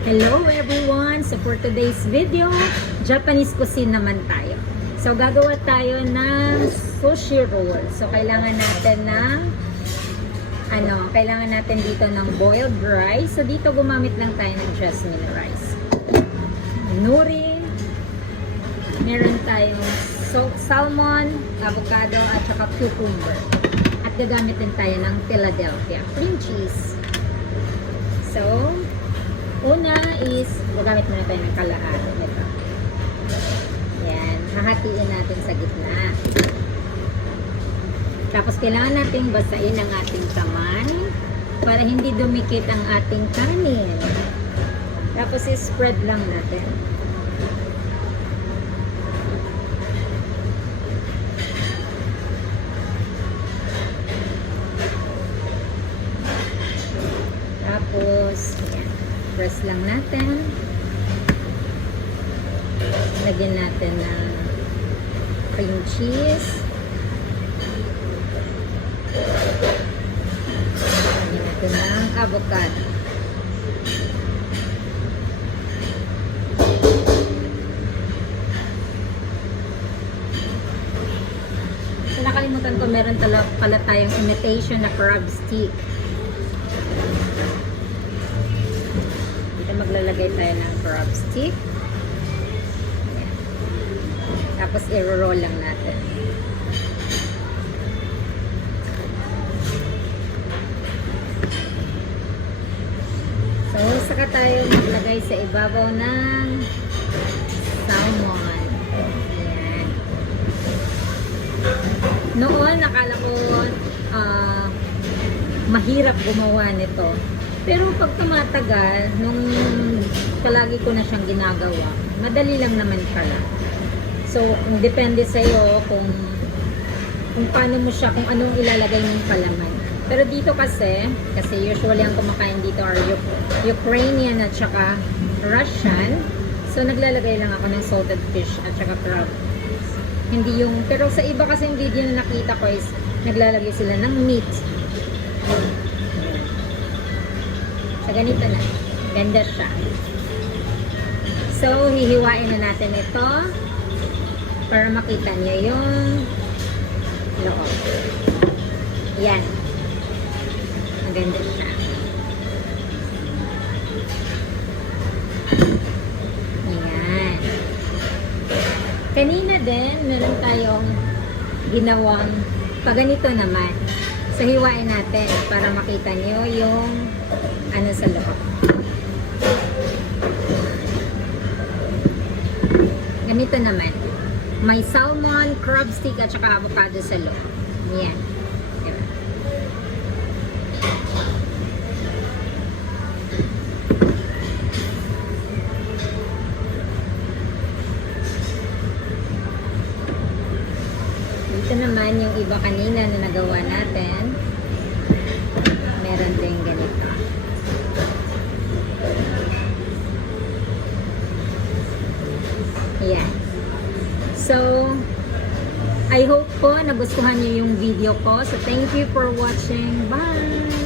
Hello everyone! So for today's video, Japanese cuisine naman tayo. So gagawa tayo ng sushi roll. So kailangan natin dito ng boiled rice. So dito gumamit lang tayo ng jasmine rice. Nuri, meron tayong salmon, avocado, at saka cucumber. At gagamit din tayo ng Philadelphia cream cheese. So, una is, gagamit muna tayo ng kalahati. Ito. Yan. Hahatiin natin sa gitna. Tapos, kailangan nating basain ang ating kamay para hindi dumikit ang ating kanin. Tapos, spread lang natin. Tapos, yan. Press lang natin. Lagyan natin ng cream cheese. Lagyan natin ng avocado. So, nakalimutan ko, meron pala tayong imitation na crab stick. Maglalagay tayo ng crab stick. Ayan. Tapos i-roll lang natin. So, saka tayo maglagay sa ibabaw ng salmon. Ayan. Noon, nakala ko mahirap gumawa nito. Pero pag tumatagal, nung palagi ko na siyang ginagawa, madali lang naman pala. So, kung depende sa'yo kung paano mo siya, kung anong ilalagay mong palaman. Pero dito kasi usually ang kumakain dito are Ukrainian at saka Russian. So, naglalagay lang ako ng salted fish at saka crab. Hindi yung, pero sa iba kasi yung video na nakita ko is naglalagay sila ng meat. So, ganito na. Ganda siya. So, hihiwain na natin ito para makita niyo yung loob. Yan. Ang ganda siya. Yan. Kanina din, meron tayong ginawang paganito naman. So, hiwain natin para makita niyo yung ano sa loob. Ganito naman. May salmon, crab stick, at saka avocado sa loob. Yan. Diba? Dito naman yung iba kanina na nagawa natin. Meron din ganito. Ayan. So, I hope po nagustuhan niyo yung video ko. So, thank you for watching. Bye!